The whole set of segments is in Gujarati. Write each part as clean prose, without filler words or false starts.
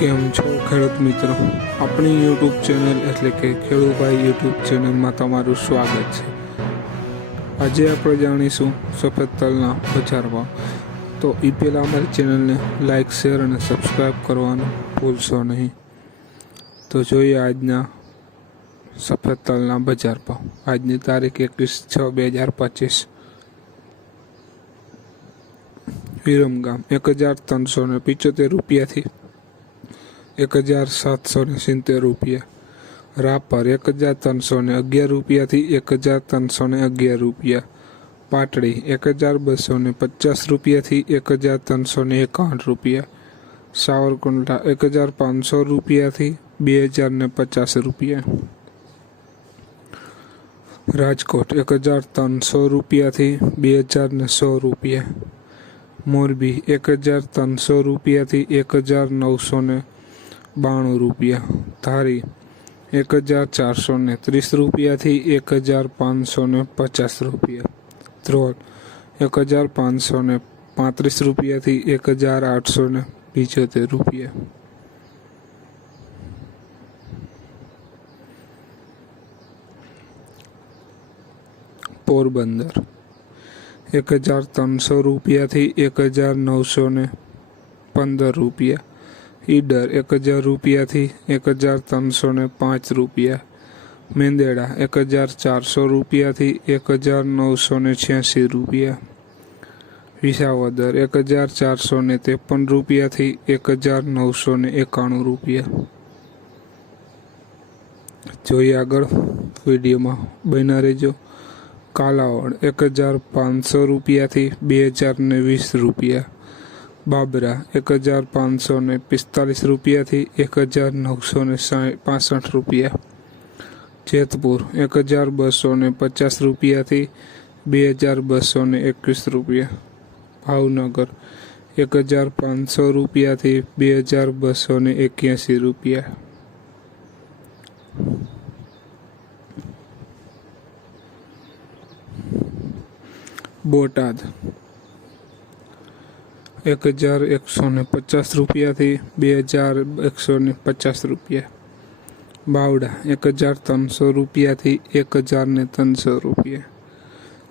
કેમ છો ખેડૂત મિત્રો, આપણી યુટ્યુબ ચેનલ એટલે કે ખેડૂભાઈ યુટ્યુબ ચેનલમાં તમારું સ્વાગત છે। આજે આપણે જાણીશું સફેદ તલના બજાર ભાવ। તો એ પહેલાં અમારી ચેનલને લાઇક, શેર અને સબસ્ક્રાઈબ કરવાનું ભૂલશો નહીં। તો જોઈએ આજના સફેદ તલના બજાર ભાવ। આજની તારીખ 21/6/2025। વિરમગામ 1375 રૂપિયાથી 1770 રૂપિયા। રાપર 1311 રૂપિયાથી 1311 રૂપિયા। પાટડી 1250 રૂપિયાથી 1351 રૂપિયા। સાવરકુંડલા 1500 રૂપિયાથી 2050 રૂપિયા। રાજકોટ 1300 રૂપિયાથી 20100 રૂપિયા। મોરબી 1300 રૂપિયાથી 1992 રૂપિયા। ધારી 1430 રૂપિયાથી 1550 રૂપિયા। ધ્રોલ 1535 રૂપિયાથી 1875 રૂપિયા। પોરબંદર 1300 રૂપિયાથી 1915 રૂપિયા। ઈડર 1000 રૂપિયાથી 1305 રૂપિયા। મેંદેડા 1400 રૂપિયાથી 1986 રૂપિયા। વિસાવદર 1453 રૂપિયાથી 1991 રૂપિયા। જોઈએ આગળ, વિડીયોમાં બન્યા રહેજો। કાલાવડ 1500 રૂપિયાથી 2020 રૂપિયા। બાબરા 1545 રૂપિયાથી 1965 રૂપિયા। જેતપુર 1250 રૂપિયાથી 2221 રૂપિયા। ભાવનગર 1500 રૂપિયાથી 2281 રૂપિયા। બોટાદ 1150 રૂપિયાથી 2150 રૂપિયા। બાવડા 1300 રૂપિયાથી 1300 રૂપિયા।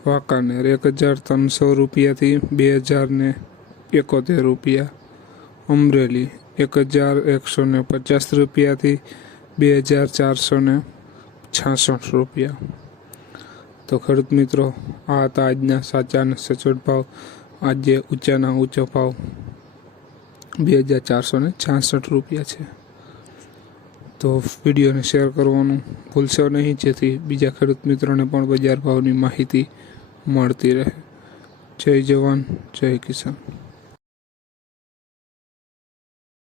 વાંકાનેર 1300 રૂપિયાથી 2071 રૂપિયા। અમરેલી 1150 રૂપિયાથી 2466 રૂપિયા। તો ખેડૂત મિત્રો, આ હતા આજના સાચા અને સચોટ ભાવ। આજે ઊંચાના ઊંચો ભાવ 2466 રૂપિયા છે। તો વિડીયોને શેર કરવાનું ભૂલશો નહીં, જેથી બીજા ખેડૂત મિત્રોને પણ બજાર ભાવની માહિતી મળતી રહે। જય જવાન, જય કિસાન।